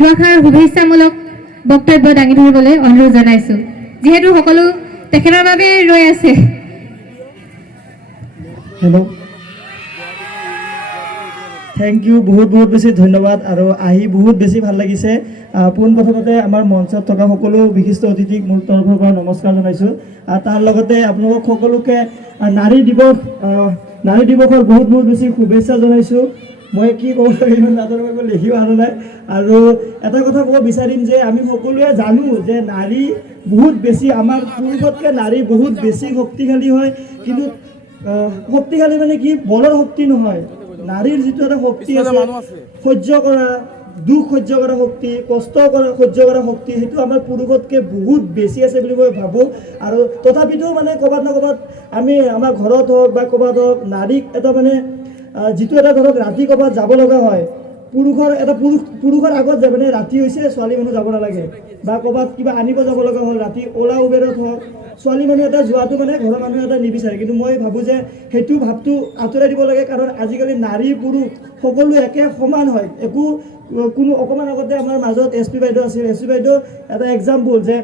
দুআষাৰ শুভেচ্ছামূলক বক্তব্য দাঙি ধৰিবলৈ অনুৰোধ জনাইছো যেহেতু সকলো তেখেতৰ বাবে ৰৈ আছে। হেল্ল' থেংক ইউ বহুত বহুত বেছি ধন্যবাদ আৰু আহি বহুত বেছি ভাল লাগিছে। পোনপ্ৰথমতে আমাৰ মঞ্চত থকা সকলো বিশিষ্ট অতিথিক মোৰ তৰফৰ পৰা নমস্কাৰ জনাইছোঁ। তাৰ লগতে আপোনালোক সকলোকে নাৰী দিৱসৰ বহুত বহুত বেছি শুভেচ্ছা জনাইছোঁ। মই কি ক'ব লাগে ইমান নাজানো, মই লিখিও অহা নাই। আৰু এটা কথা ক'ব বিচাৰিম যে আমি সকলোৱে জানো যে নাৰী বহুত বেছি, আমাৰ পুৰুষতকৈ নাৰী বহুত বেছি শক্তিশালী হয়। কিন্তু শক্তিশালী মানে কি বলৰ শক্তি নহয়, নাৰীৰ যিটো এটা শক্তি আছে সহ্য কৰা, দুখ সহ্য কৰা শক্তি, কষ্ট কৰা সহ্য কৰা শক্তি, সেইটো আমাৰ পুৰুষতকৈ বহুত বেছি আছে বুলি মই ভাবোঁ। আৰু তথাপিতো মানে ক'ৰবাত না ক'ৰবাত আমি আমাৰ ঘৰত হওক বা ক'ৰবাত হওক নাৰীক এটা মানে যিটো এটা ধৰক ৰাতি ক'ৰবাত যাব লগা হয়, পুৰুষৰ আগত যায় মানে ৰাতি হৈছে ছোৱালী মানুহ যাব নালাগে, বা ক'ৰবাত কিবা আনিব যাব লগা হ'ল ৰাতি অ'লা উবেৰত হওক, ছোৱালী মানুহ এটা যোৱাটো মানে ঘৰৰ মানুহ এটা নিবিচাৰে। কিন্তু মই ভাবোঁ যে সেইটো ভাৱটো আঁতৰাই দিব লাগে, কাৰণ আজিকালি নাৰী পুৰুষ সকলো একে সমান হয়। কোনো অকণমান আগতে আমাৰ মাজত SP বাইদেউ আছিল, SP বাইদেউ এটা এক্সাম্পল যে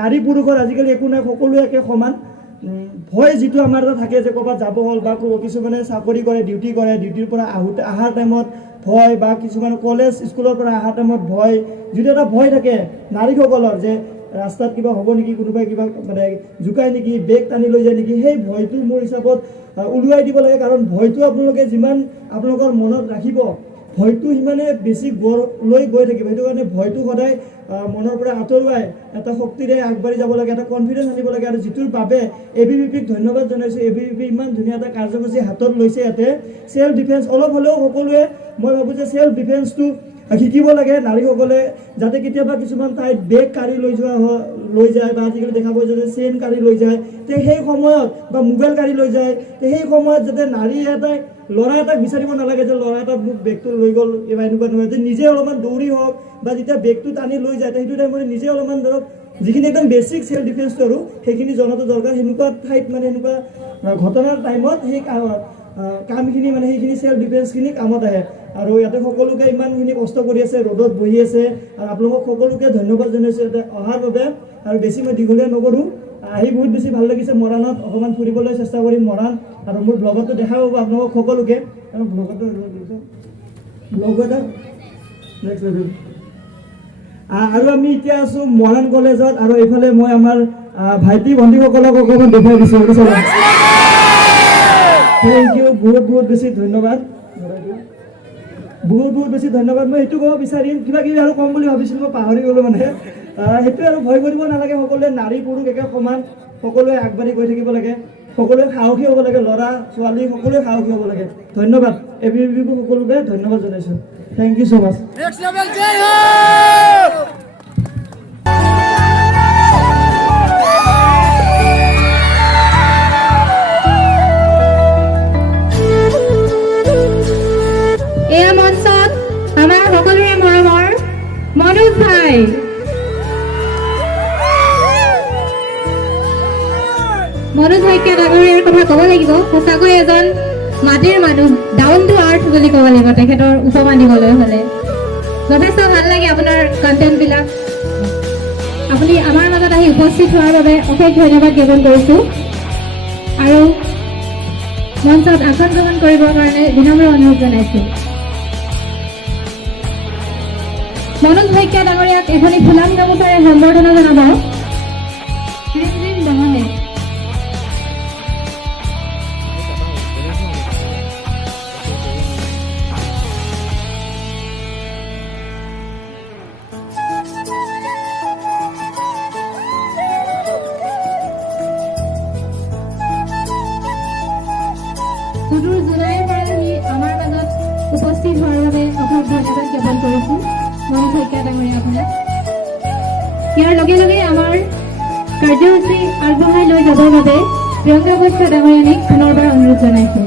নাৰী পুৰুষৰ আজিকালি একো নাই, সকলো একে সমান। ভয় যিটো আমাৰ এটা থাকে যে ক'ৰবাত যাব হ'ল, বা কিছুমানে চাকৰি কৰে, ডিউটি কৰে, ডিউটিৰ পৰা অহাৰ টাইমত ভয়, বা কিছুমান কলেজ স্কুলৰ পৰা অহাৰ টাইমত ভয়, যিটো এটা ভয় থাকে নাৰীসকলৰ যে ৰাস্তাত কিবা হ'ব নেকি, কোনোবাই কিবা মানে জোকাই নেকি, বেগ টানি লৈ যায় নেকি, সেই ভয়টো মোৰ হিচাপত উলিয়াই দিব লাগে। কাৰণ ভয়টো আপোনালোকে যিমান আপোনালোকৰ মনত ৰাখিব, ভয়টো সিমানে বেছি গঢ় লৈ গৈ থাকিব। সেইটো কাৰণে ভয়টো সদায় মনৰ পৰা আঁতৰুৱাই এটা শক্তিৰে আগবাঢ়ি যাব লাগে, এটা কনফিডেঞ্চ আনিব লাগে। আৰু যিটোৰ বাবে ABVPক ধন্যবাদ জনাইছোঁ। ABVP ইমান ধুনীয়া এটা কাৰ্যসূচী হাতত লৈছে। ইয়াতে চেল্ফ ডিফেন্স অলপ হ'লেও সকলোৱে মই ভাবোঁ যে চেল্ফ ডিফেন্সটো শিকিব লাগে নাৰীসকলে, যাতে কেতিয়াবা কিছুমান ঠাইত বেগ কাঢ়ি লৈ যায়, বা আজিকালি দেখা পোৱা যায় যে চেইন কাঢ়ি লৈ যায়, তে সেই সময়ত বা মোবাইল কাঢ়ি লৈ যায়, তে সেই সময়ত যাতে নাৰী এটাই ল'ৰা এটাক বিচাৰিব নালাগে যে ল'ৰা এটা মোক বেগটো লৈ গ'ল, এবাৰ এনেকুৱা নহয়, যে নিজে অলপমান দৌৰি হওক বা যেতিয়া বেগটো টানি লৈ যায় সেইটো টাইমত নিজে অলপমান ধৰক যিখিনি একদম বেছিক চেল্ফ ডিফেন্সটো আৰু সেইখিনি জনাটো দৰকাৰ। সেনেকুৱা ঠাইত মানে সেনেকুৱা ঘটনাৰ টাইমত সেই কামখিনি মানে সেইখিনি চেল্ফ ডিফেন্সখিনি কামত আহে। আৰু ইয়াতে সকলোকে ইমানখিনি কষ্ট কৰি আছে, ৰ'দত বহি আছে, আৰু আপোনালোকক সকলোকে ধন্যবাদ জনাইছোঁ ইয়াতে অহাৰ বাবে। আৰু বেছি মই দীঘলীয়া নকৰোঁ, আহি বহুত বেছি ভাল লাগিছে। মৰাণত অকণমান ফুৰিবলৈ চেষ্টা কৰিম মৰাণ, আৰু মোৰ ব্লগতো দেখা পাব আপোনালোকক সকলোকে। আৰু আমি এতিয়া আছোঁ মৰাণ কলেজত, আৰু এইফালে মই আমাৰ ভাইটি ভণ্টিসকলক অকণমান দেখুৱাই দিছোঁ। থেংক ইউ, বহুত বহুত বেছি ধন্যবাদ, বহুত বহুত বেছি ধন্যবাদ। মই এইটো ক'ব বিচাৰিম, কিবা কিবি আৰু ক'ম বুলি ভাবিছিলোঁ, মই পাহৰি গ'লোঁ মানে। সেইটোৱে আৰু ভয় কৰিব নালাগে, সকলোৱে নাৰী পুৰুষ একে সমান, সকলোৱে আগবাঢ়ি গৈ থাকিব লাগে, সকলোৱে সাহসী হ'ব লাগে, ল'ৰা ছোৱালী সকলোৱে সাহসী হ'ব লাগে। ধন্যবাদ। ABVP সকলোকে ধন্যবাদ জনাইছোঁ। থেংক ইউ ছ' মাছ। এয়া মঞ্চত আমাৰ সকলোৰে মৰমৰ মনোজ ভাই। মনোজ শইকীয়া ডাঙৰীয়াৰ কথা ক'ব লাগিব, সঁচাকৈ এজন মাটিৰ মানুহ, ডাউন টু আৰ্থ বুলি ক'ব লাগিব তেখেতৰ উপমা দিবলৈ হ'লে। যথেষ্ট ভাল লাগে আপোনাৰ কণ্টেণ্টবিলাক। আপুনি আমাৰ মাজত আহি উপস্থিত হোৱাৰ বাবে অশেষ ধন্যবাদ জ্ঞাপন কৰিছোঁ। আৰু মঞ্চত আসন গ্ৰহণ কৰিবৰ কাৰণে বিনম্ৰ অনুৰোধ জনাইছোঁ। মনোজ শইকীয়া ডাঙৰীয়াক এখনি ফুলাম গামোচাৰে সম্বৰ্ধনা জনাব। ডাঙৰে সুদূৰ জুলাইৰ পৰা আহি আমাৰ মাজত উপস্থিত হোৱাৰ বাবে অশেষ ধন্যবাদ জ্ঞাপন কৰিছোঁ মনোজ শইকীয়া ডাঙৰীয়া আপোনাক। ইয়াৰ লগে লগে আমাৰ কাৰ্যসূচী আগবঢ়াই লৈ যাবৰ বাবে প্ৰিয়ংকা বৈশ্য ডাঙৰীয়ানীক পুনৰবাৰ অনুৰোধ জনাইছোঁ।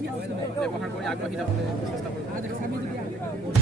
ব্যৱহাৰ কৰি আগ্ৰহী যাবলৈ চেষ্টা কৰিব।